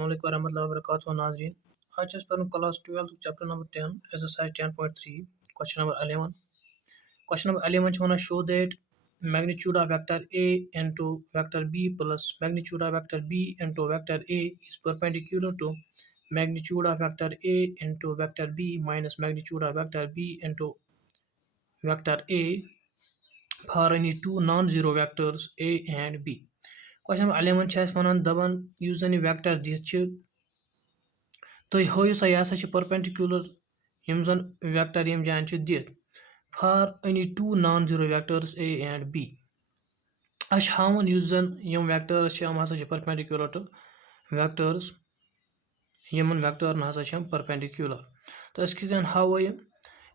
Assalamualaikum warahmatullahi wabarakatuh नाज़रीन। आज इस पर class 12 chapter number 10 exercise 10.3 question number 11 question number 11 च वनान show that magnitude of vector A into vector B plus magnitude of vector B into vector A is perpendicular to magnitude of vector A into vector B minus magnitude of vector B into vector A for any two non-zero vectors A and B। Question number 11 छ अस वनान दबन use जन vector दिथ छ तुम हयो सा यह हसा perpendicular यम जन vector यम जान छ दिथ for any two non zero vectors A and B अश हावन युस जन यम वेक्टर्स छ हम हसा परपेंडिकुलर टू वेक्टर्स यमन वेक्टर हसा छ परपेंडिकुलर तो अस किन हावो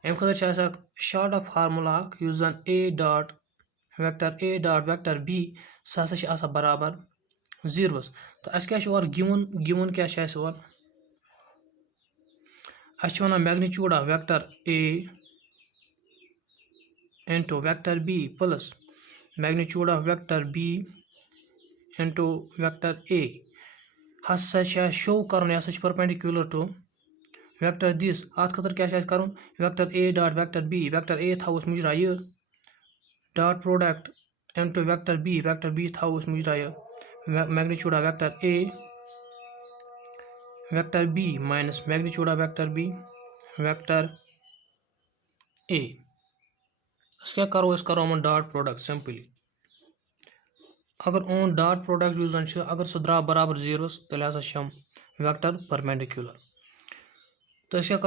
अम खुद शॉर्ट ऑफ फार्मूला युस जन ए डॉट वेक्टर बी सह हसा बराबर जीरोस तो अस क्या और गिवन क्या और अस magnitude of vector A into vector B plus magnitude of vector B into vector A हसा शो कर परपेंडिकुलर टू वेक्टर दिस अत खतर क्या कर vector A dot vector A थोस मुजरा यह dot product into vector B थोस मुजरा यह magnitude of vector B minus magnitude of vector A क्या करो हम डॉट प्रोडक्ट सिंपली अगर ओन डॉट प्रोडक्ट यूज अगर सह द्राव बराबर जीरोस तेल हसा वेक्टर परपेंडिकुलर तो क्या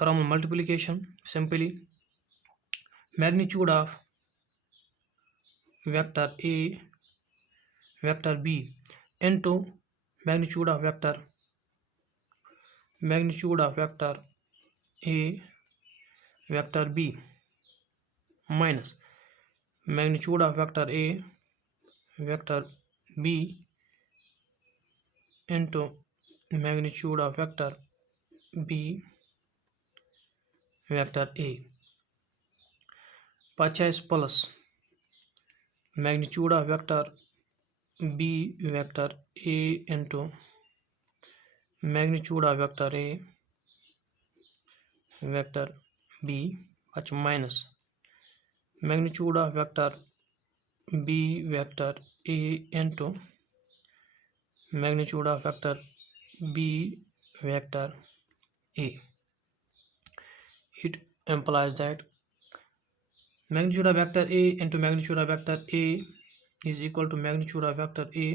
करो multiplication simply magnitude of vector A vector B into magnitude of vector A vector B minus magnitude of vector A vector B into magnitude of vector B vector A पचा plus magnitude of vector B vector A into magnitude of vector A vector B पच minus magnitude of vector B vector A into magnitude of vector B vector A it implies that magnitude of vector a into magnitude of vector a is equal to magnitude of vector a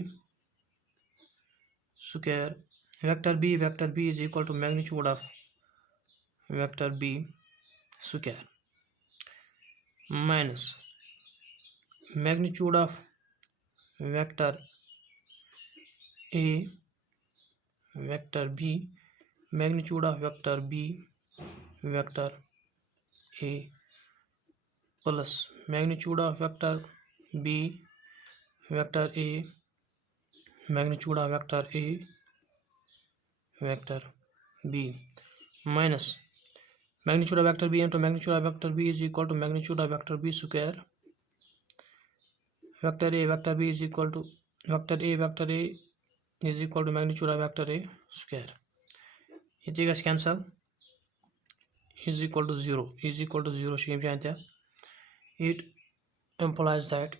square vector b is equal to magnitude of vector b square minus magnitude of vector a vector b magnitude of vector b vector a plus magnitude of vector b vector a magnitude of vector a vector b minus magnitude of vector b into magnitude of vector b is equal to magnitude of vector b square vector b is equal to vector a is equal to magnitude of vector a square it is cancel is equal to 0 it implies that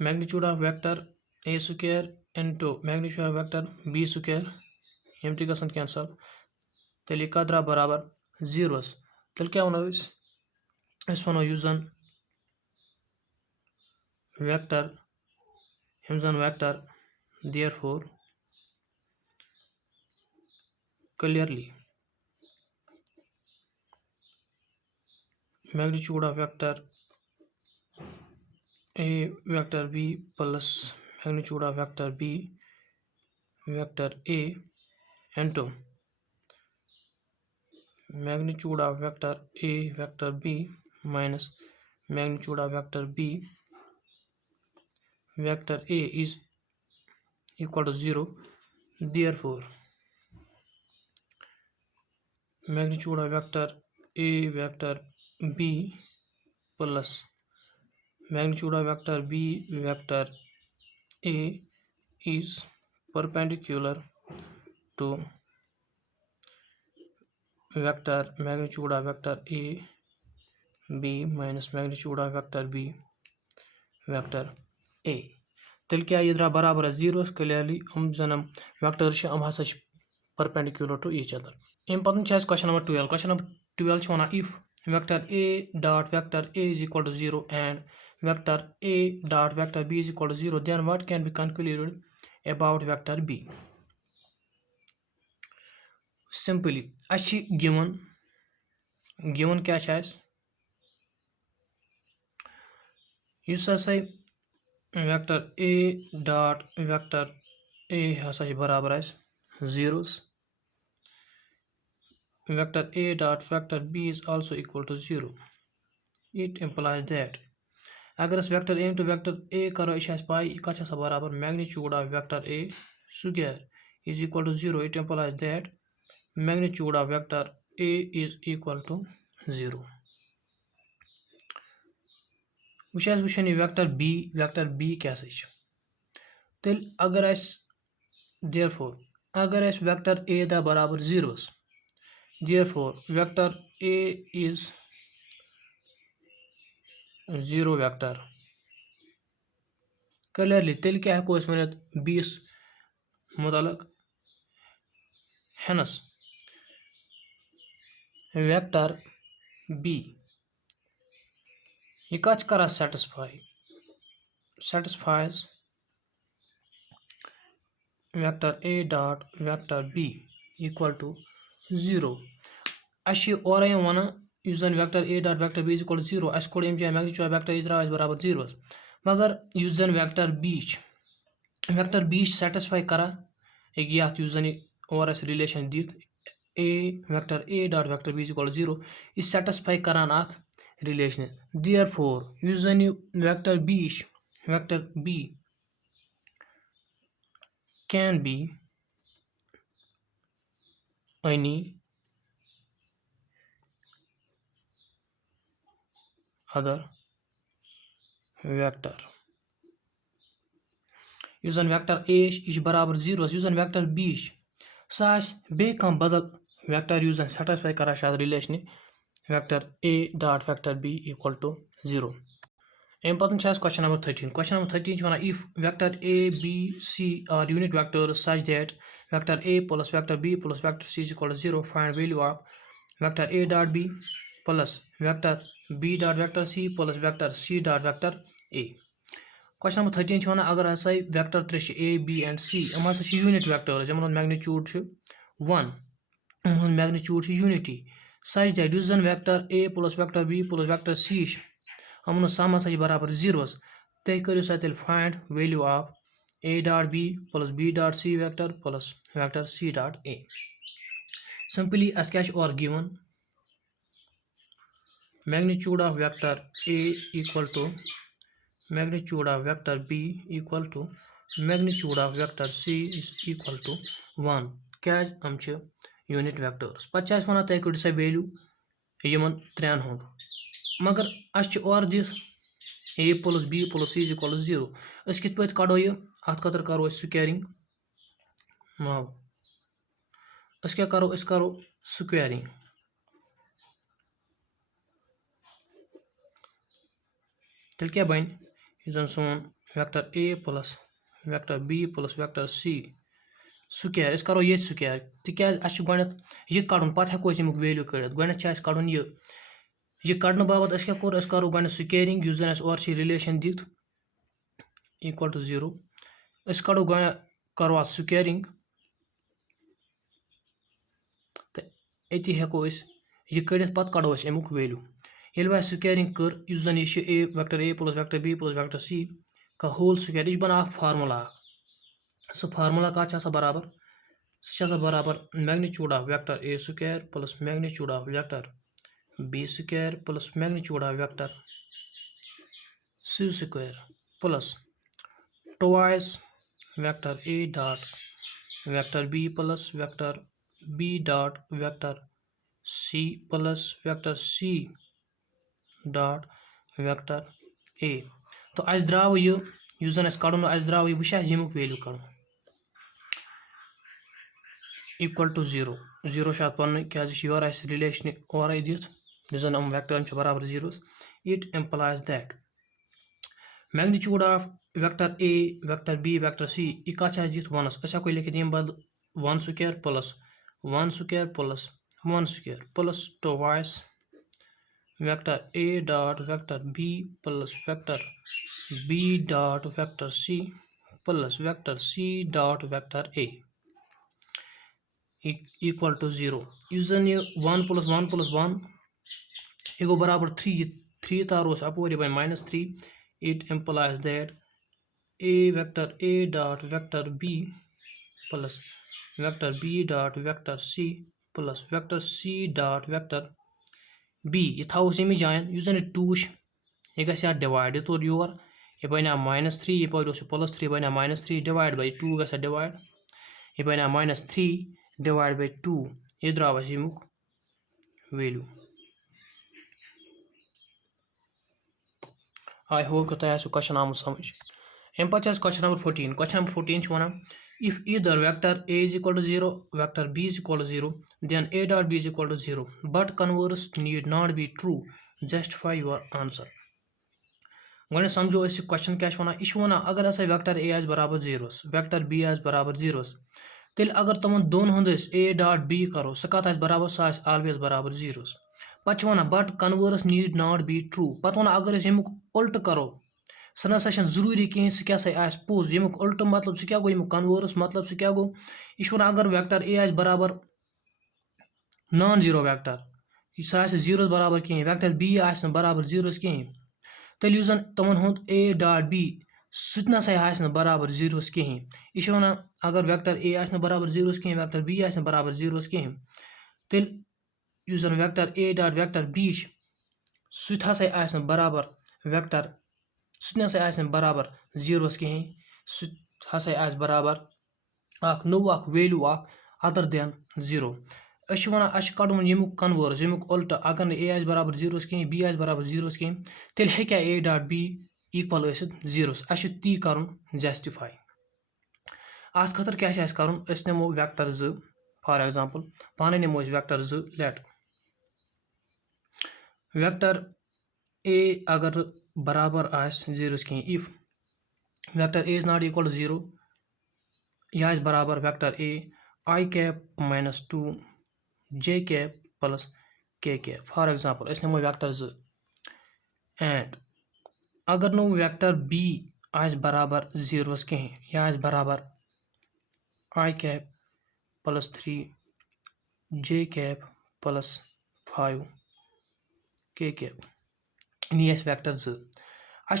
magnitude of vector a square into magnitude of vector b square यम ती गसन cancel तेल कत द्राव बराबर zeros तेल क्या वनो वनो use जन vector therefore clearly magnitude of vector a vector b plus magnitude of vector b vector a into magnitude of vector a vector b minus magnitude of vector b vector a is equal to 0 therefore magnitude of vector a vector b plus magnitude of vector b vector a is perpendicular to vector magnitude of vector A B minus magnitude of vector B vector A. तेल क्या ये बराबर है zero clearly हम जन vector हम हसा perpendicular to each other. अम पतन question number 12. Question number 12 one if vector A dot vector A is equal to 0 and vector A dot vector B is equal to 0, then what can be concluded about vector B? Simply अच्छी given क्या इस vector A dot vector A हसा बराबर zeros. Vector A dot vector B is also equal to 0. It implies that अगर अस vector A into vector A करो यह पाई कह बराबर magnitude of vector A square is equal to 0. It implies that magnitude of vector A is equal to 0. वुशन यह vector B क्या तेल अगर therefore अगर वेक्टर A दा बराबर zeros, therefore vector A is 0 vector. Clearly तेल क्या है कोई वन 20 मुतालक hence vector B ये कच करा satisfies vector A dot vector B equal to 0. अशी और वन यूजन vector A dot vector B is equal to 0 अस कोड एम मैग्नीट्यूड वेक्टर इस बराबर 0 मगर यूजन वेक्टर B satisfy करा एक यूजन और रिलेशन दित A vector A dot vector B is equal to 0 is satisfy करान अत रिलेशन. Therefore यूजन vector B can be any other vector. यूजन वेक्टर A इस बराबर 0 यूजन वेक्टर B सह बे कम बदल वेक्टर यूजन satisfy करा शायद relation vector A dot vector B equal to 0. अम पतन question number 13. Question number 13 one if vector A B C are unit vectors such that vector A plus vector B plus vector C is equal to 0, find value of vector A dot B plus vector B dot vector C plus vector C dot vector A. Question number 13 one अगर हसा vector त्रे A B and C हम हसा unit vectors Yemen magnitude 1 हम magnitude unity such that यूजन vector A plus vector B plus vector C हम सम हसा बराबर 0 तुम करो सा तेल find value of A dot B plus B dot C vector plus vector C dot A. Simply as क्या और given magnitude of vector A equal to magnitude of vector B equal to magnitude of vector C is equal to 1 क्या हम unit vectors पे one तुम करो सा value Yemen train हुंद मगर अस और this A plus B plus C is equal to 0 अस कित पे कड़ो यह अत खतर करो स्क्वेयरिंग माव अस क्या करो स्क्वेयरिंग तेल क्या बन यह सोन vector A plus vector B plus vector C square अस करो ये स्क्वेयर तिकाज अस गणत यह कड़न पे हेको अमुक वैल्यू कड़ित गणत कड़न यह कड़ने बाबत अस क्या कोर अस करो गण स्क्वेयरिंग युस जन और रिलेशन दित इक्वल टू 0 अस कड़ो करो अत स्क्वेयरिंग तो अति हेको यह कड़ित पे कड़ो अमुक वैल्यू ये वह स्क्वेयरिंग कर युस जन यह A vector A plus vector B plus vector C का होल स्क्वेयर यह बना फार्मूला सो फार्मूला का बराबर सह बराबर magnitude of vector A square plus magnitude of vector B square plus magnitude of vector C square plus twice vector A dot vector B plus vector B dot vector C plus vector C dot vector A. तो अस द्राव यह जन कड़न अस द्राव यह वह यमुक value कड़ equal to 0 0 शायद पन्ने क्या your relation और दिख यम वेक्टर बराबर zeros it implies that magnitude of vector a vector b vector c यह कत दिख वनस हको लिखित यम बदल 1 square plus 1 square plus 1 square plus twice vector a dot vector b plus vector b dot vector c plus vector c dot vector a equal to 0 इस जन ये 1 plus 1 plus 1 ये गो बराबर 3 3 तार अपोर बन -3 it implies that a vector a dot vector b plus vector b dot vector c plus vector c dot vector b ये थोस yummy जान इस जन 2 यह ग डिवाइड तोर योर यह बना -3 यह +3 बना -3 डिवाइड बाई 2 ग डिवाइड यह बना -3 डिवाइड बाई 2 यह द्राव यमुक वैल्यू आई होप कि तुम क्वेश्चन आमुत समझ अम पे question number 14 question number 14 one if either vector a is equal to 0 vector b is equal to 0 then a dot b is equal to 0 but converse need not be true justify your answer गो समझो question क्या one अगर हसा vector a आज बराबर 0 vector b आज बराबर 0 तेल अगर तमन दोन हुंद a dot b करो सह कत बराबर सह ऑलवेज बराबर 0 पे one but converse need not be true पे वन अगर यमुक उल्ट करो सह ना जरूरी कहें सह क्या पोज यमुक उल्ट मतलब सह क्या गो यमुक कन्वर्स मतलब सह क्या गो यह वन अगर वेक्टर a आज बराबर नॉन जीरो वेक्टर सह जीरो बराबर कहें वेक्टर b आज बराबर 0 कहें तेल यह तमन हुंद a dot b सह ना बराबर 0 कहें यह वन अगर वेक्टर a आज बराबर 0 कहें वेक्टर b आज बराबर 0 कहें तेल यह vector a dot vector b सह बराबर वेक्टर सह बराबर 0 कहें सह बराबर नो वैल्यू अदर देन 0 वन कड़न यमुक कन्वर्स यमुक उल्ट अगर a आज बराबर 0 कहें b आज बराबर 0 कहें तेल हेक्या a dot b इक्वल 0 ती कर जस्टिफाई अत खतर क्या कर नमो वेक्टर 2 फॉर एग्जांपल पाने नमो वेक्टर 2 लेट वेक्टर a अगर बराबर आस 0 कहें if vector a is not equal to 0 यह बराबर vector a I cap -2 j cap plus k cap for example नमो वेक्टर 2 एंड अगर नो वेक्टर b आज बराबर 0 कहें यह बराबर I cap +3 j cap plus 5 k cap नी वेक्टर 2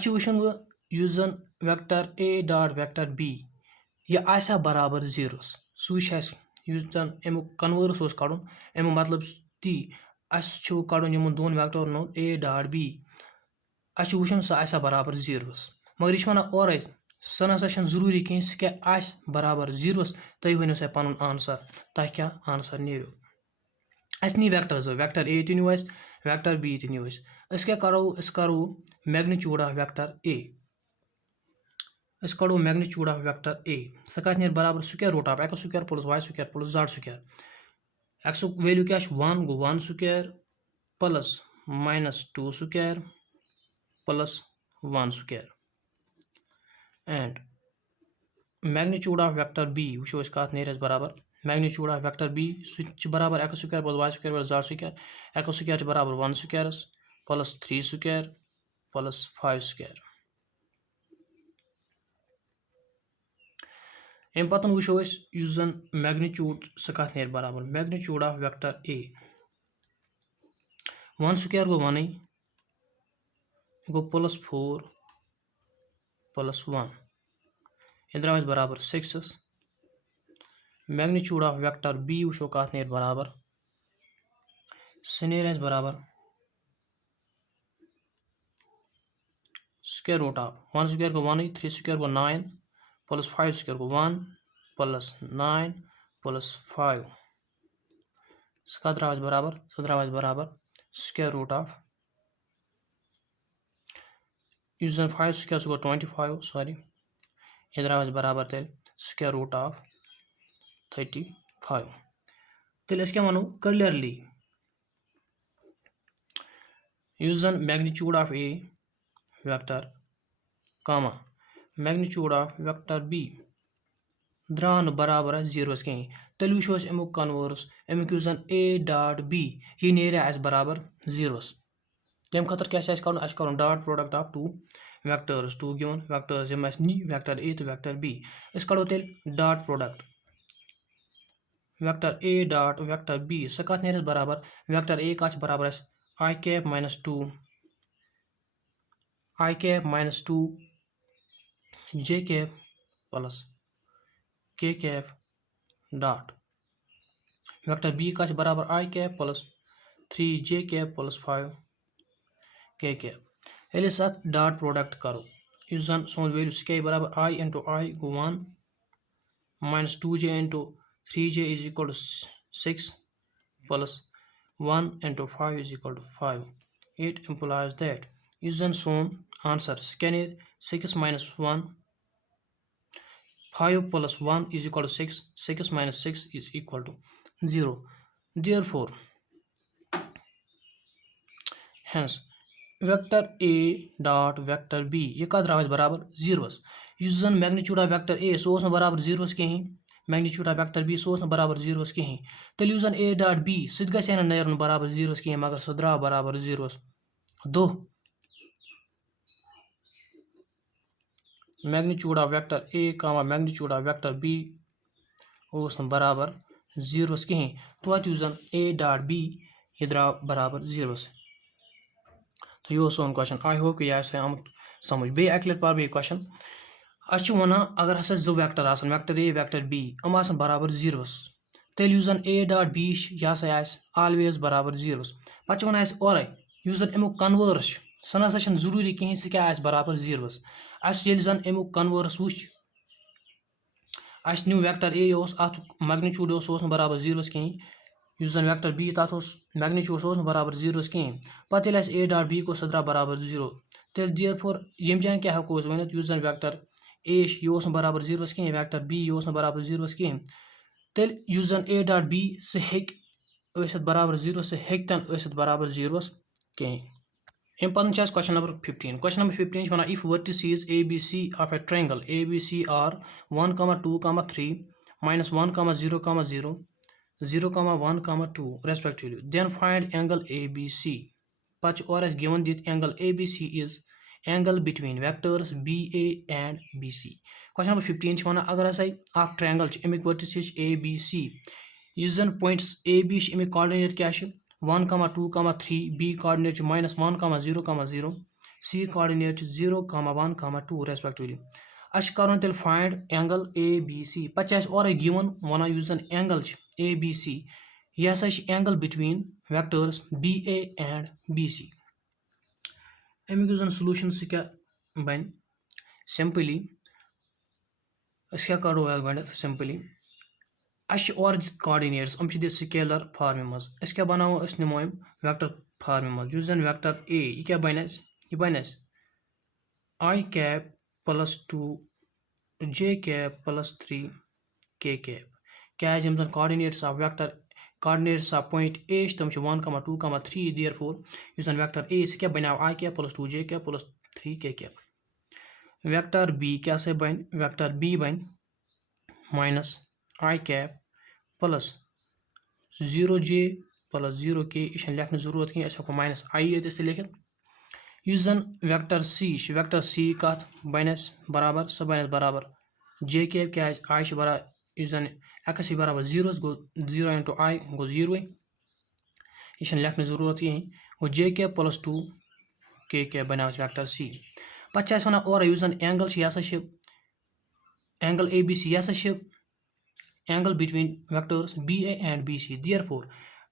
वुन वह vector a dot vector b यह आसा बराबर 0 सह अमुक कन्वर्स कड़न अमुक मतलब ती कड़न इन दोन वेक्टर a डॉट b वुन सह आसा बराबर 0 मगर यह वन और सह ना जरूरी कहें सह क्या बराबर 0 तुम वनो सा पन आंसर तह क्या आंसर नेरो नी वेक्टर 2 वेक्टर a ती न्यू वेक्टर b ती न्यू क्या करो मैग्नीट्यूड ऑफ वेक्टर a कड़ो मैग्नीट्यूड ऑफ वेक्टर a सह कत बराबर square root of x square plus y square plus z square x value क्या 1 गो 1 square plus -2 square plus 1 square and magnitude of vector b वो कत नेर बराबर मैग्नीट्यूड ऑफ वेक्टर b सह बराबर x square plus y square plus z square x square बराबर 1 square plus 3 square plus 5 square अम पतन वो जन मैग्नीट्यूड सह कत नेर बराबर magnitude of vector a 1 square गो 1 गो +4 प्लस 1 यह द्राव बराबर 6 मैग्नीट्यूड ऑफ वेक्टर b वो कत नेर बराबर सह नेर बराबर स्क्वायर रूट ऑफ 1 स्क्वायर गो 1 3 स्क्वायर गो 9 प्लस 5 स्क्वायर गो 1 प्लस 9 प्लस 5 सह कत बराबर सह द्राव बराबर स्क्वायर रूट ऑफ 5 स्क्वायर गो 25 सॉरी यह द्राव बराबर तेल स्क्वायर रूट ऑफ 35 तेल क्या वनो क्लियरली यस जन magnitude of A vector comma magnitude of vector B द्राव बराबर जीरोस कहीं तेल वो अमुक कन्वर्स अमुक यस जन ए डॉट बी यह नेर बराबर जीरोस तम खतर क्या कर dot product of two vectors two given vectors जम नी वेक्टर ए तो वेक्टर बी कड़ो तेल dot product vector A dot vector B सह कत नेर बराबर वेक्टर ए कत बराबर I cap minus two J cap plus K cap dot vector B कत बराबर I cap plus 3 J cap plus 5 K cap ये अत डॉट प्रोडक्ट करो इस जन सोन वैल्यू सह बराबर आई इंटू आई गो 1 minus 2j into 3j is equal to 6 plus 1 into 5 is equal to 5. It implies that is then shown answer can 6 minus 1 5 plus 1 is equal to 6 6 minus 6 is equal to 0 therefore hence vector a dot vector b ये का द्राव बराबर 0 yes जन magnitude of vector a सह बराबर 0 कहीं magnitude of vector B सह बराबर 0 कहीं तेल यस ए डॉट बी सह गह नेरन बराबर 0 कहीं मगर सह द्राव बराबर 0 दो magnitude of vector A comma magnitude of vector B बराबर 0 कहीं तो यस जन ए डॉट बी यह द्राव बराबर 0 तो यह सोन क्वेश्चन आई होप कि यह आमुत समझ बे अक लट पार बे क्वेश्चन वन अगर हसा जो vector vector A vector B हम बराबर 0 तेल यस जन ए डॉट बी यह ऑलवेज बराबर 0 पे वन और यस जन अमुक कन्वर्स सह ना जरूरी कहीं सह क्या बराबर 0 ये जन अमुक कन्वर्स वो न्यू वेक्टर ए अत मैग्नीट्यूड बराबर 0 कहीं यस जन वेक्टर बी तथ मैग्नीट्यूड बराबर 0 कहीं पे ए डॉट बी को सह द्राव बराबर 0 तेल देयरफॉर यम जान क्या हेको वन यस जन वेक्टर ए यह बराबर 0 कहीं वेक्टर बी यह बराबर 0 कहीं तेल यस जन ए डॉट बी सह बराबर 0 सह हेकन बराबर 0 कहीं अम पन question number 15 question number 15 one if vertices A B C of a triangle A B C are 1, 2, 3 minus 1, 0, 0 0, 1, 2 respectively then find angle ABC पच और given that angle ABC is angle between vectors BA and BC question number 15 one अगर हसा triangle Amik vertices ABC yes जन points AB Amik coordinate क्या 1, 2, 3 B coordinate -1, 0, 0 C coordinate 0, 1, 2 respectively कर तेल find angle ABC पे और गिवन वन यस जन angle ABC यह हसा angle between vectors BA and BC अमुक यस जन सोल्यूशन सह क्या बन सिंपली क्या करो गो सिंपली और कोऑर्डिनेट्स हम दित स्केलर फॉर्म मज क्या बनाओ निमो वेक्टर फॉर्म मज यस जन वेक्टर ए यह क्या बन i cap plus 2 J cap plus 3 के कैप क्या यम जन coordinates of vector coordinates of point A तम 1, 2, 3 देयरफॉर यस जन वेक्टर ए सह क्या बनाओ i cap plus 2 J cap plus 3 के कैप वेक्टर बी क्या बन वेक्टर बी बन माइनस आई cap plus 0j plus 0k यह लिखने जरूरत कहीं हेको माइनस आई ये लिखित यस जन वेक्टर सी कत बन बराबर सह बन बराबर जे कैप क्या आई बराबर यस जन एक्स बराबर 0 गो 0 इंटू आई गो 0 यह लिखने जरूरत कहीं गो जे कैप प्लस 2 के कैप बना वेक्टर सी पे वन और यस जन एंगल यह एंगल ABC यह angle between vectors BA and BC therefore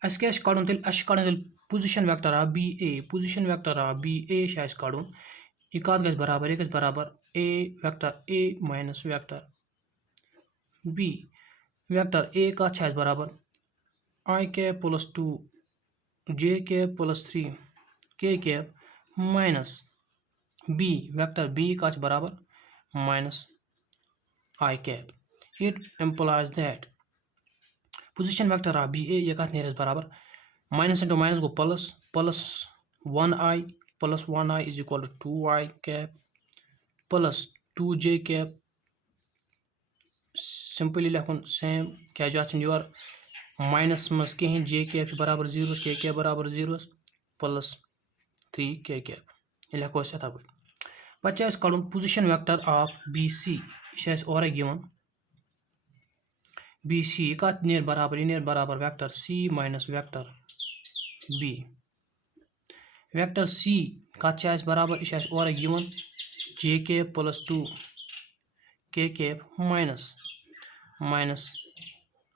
अस क्या कड़न तेल position vector of BA position vector of BA कड़न यह कत गज बराबर यह बराबर A vector A minus vector B vector A कत बराबर I cap plus 2 J cap plus 3 के cap minus B vector B कत बराबर minus I cap it implies that position vector of B ए ये कत नेर बराबर माइनस इंटू माइनस गो plus plus 1i plus 1i is equal to 2i cap plus 2j cap simply लिखुन same क्या योर माइनस मज कहें जे कैप बराबर 0 के कैप बराबर 0 प्लस 3 के कैप ये लिखो यथा पे कड़न position vector of B C यह और गिवन बी सी कत नेर बराबर vector C minus vector B vector C कत बराबर यह और गिवन जे cap plus 2 k cap minus minus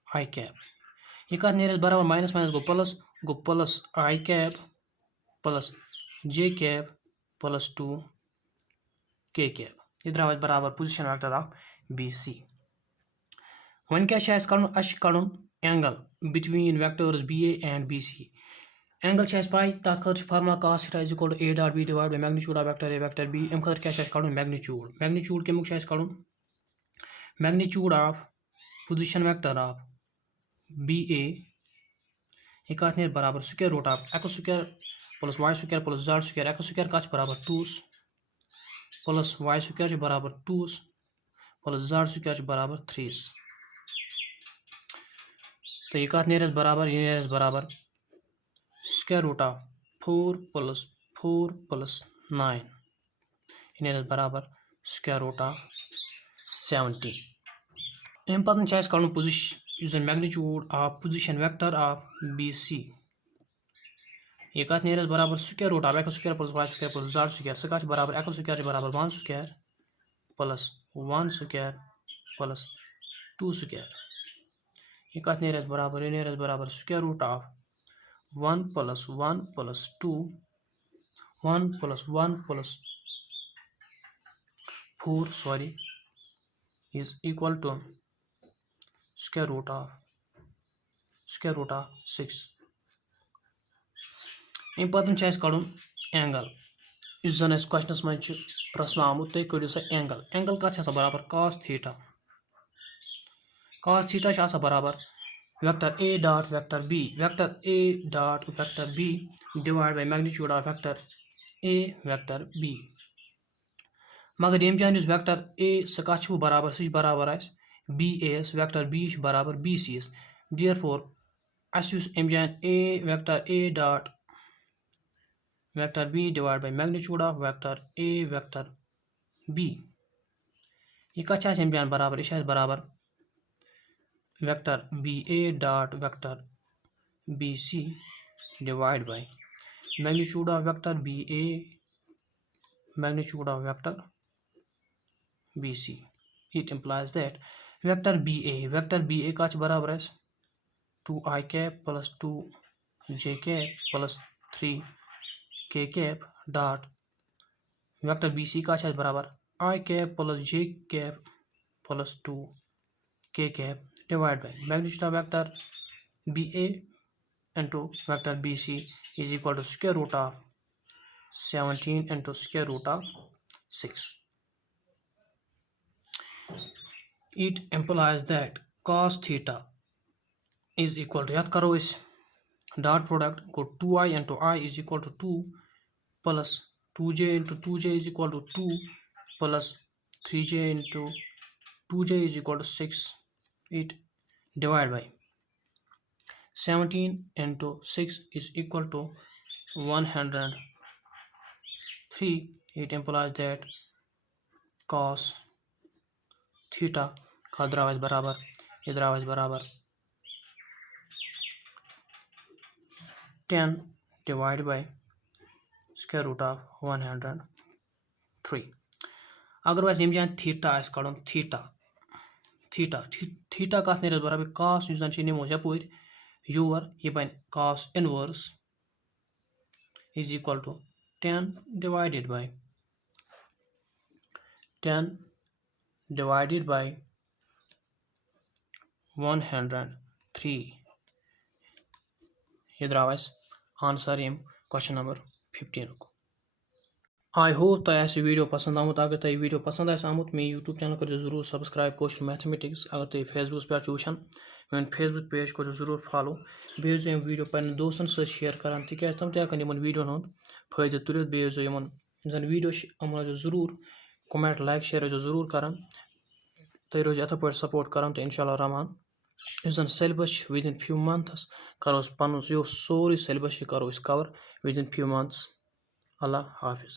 आई कैप यह कत नेर बराबर माइनस माइनस गो plus i cap plus j cap plus 2 k cap यह द्राव बराबर position vector of B C वन क्या कड़न angle between vectors B A and B C angle पाई तथ खर formula cos theta is equal to A dot B divide by magnitude of vector A vector B अम खर क्या कड़न magnitude कमुक कड़न magnitude of position vector of B A यह कत नेर बराबर square root of x square plus y square plus z square x square कत बराबर 2 प्लस वाई स्क्वायर बराबर 2 प्लस जेड स्क्वायर बराबर 3 तो यह कत नेर बराबर स्क्वायर रूट ऑफ 4 प्लस 9 यह नेर बराबर स्क्वायर रूट ऑफ 70 अम पे कड़न position magnitude of position vector of B C यह कत नेर बराबर square root of x square plus y square plus z square सह कत बराबर एक्स स्क्वायर बराबर 1 square plus 1 square plus 2 square यह कत नेर बराबर square root of 1 plus 1 plus 2 1 plus 1 plus 4 is equal to square root of 6 अम पे कड़न एंगल इस जन क्वेश्चनस मज प्रश्न आमुत तुम कड़ो सा एंगल कत बराबर cos थीटा बराबर vector A dot vector B divide by magnitude of vector A vector B मगर यम जान वेक्टर ए सह कत बराबर बराबर बी एस वेक्टर बी बराबर B C S therefore अम जान A vector A dot vector B divide by magnitude of vector A vector B यह कत अम जान बराबर यह बराबर vector B A dot vector B C divide by magnitude of vector B A magnitude of vector BC. It implies that vector BA कच बराबर है 2i cap plus 2j cap plus 3k cap dot vector BC कच बराबर i cap plus j cap plus 2k cap divided by magnitude of vector BA into vector BC is equal to square root of 17 into square root of 6. It implies that cos theta is equal to याद करो इस dot product को 2i into I is equal to 2 plus 2j into 2j is equal to 2 plus 3j into 2j is equal to 6. It divided by 17 into 6 is equal to 103. It implies that cos theta का द्रावज बराबर 10 divided by square root of 103. अगर वैसे जान theta कड़न theta कत नेर बराबर cos NaMo yup your यह बन cos inverse is equal to 10 divided by 103 ये द्राव आंसर यम क्वेश्चन नंबर 15 को आई होप तह आसि वीडियो पसंद आमुत। अगर तह वीडियो पसंद आसि आमुत मे यूट्यूब चैनल करो जरूर सब्सक्राइब कौशल मैथमेटिक्स। अगर तुम फेसबुक पे वुचान मेन फेसबुक पेज करो जरूर फॉलो। बेहद वीडियो पन्न दोस्तन सत शेयर करान तिकाज तम तक वीडियो हूँ फायदे तुलित। बेहद जन वीडियो यमन जरूर कमेंट लाइक शेयर जरूर करान। तुम रोज इथे पे सपोर्ट करान तो इंशाल्लाह रहमान जन syllabus with in few months करो पन सोरी सिलेबस करो cover with in few months. Allah Hafiz.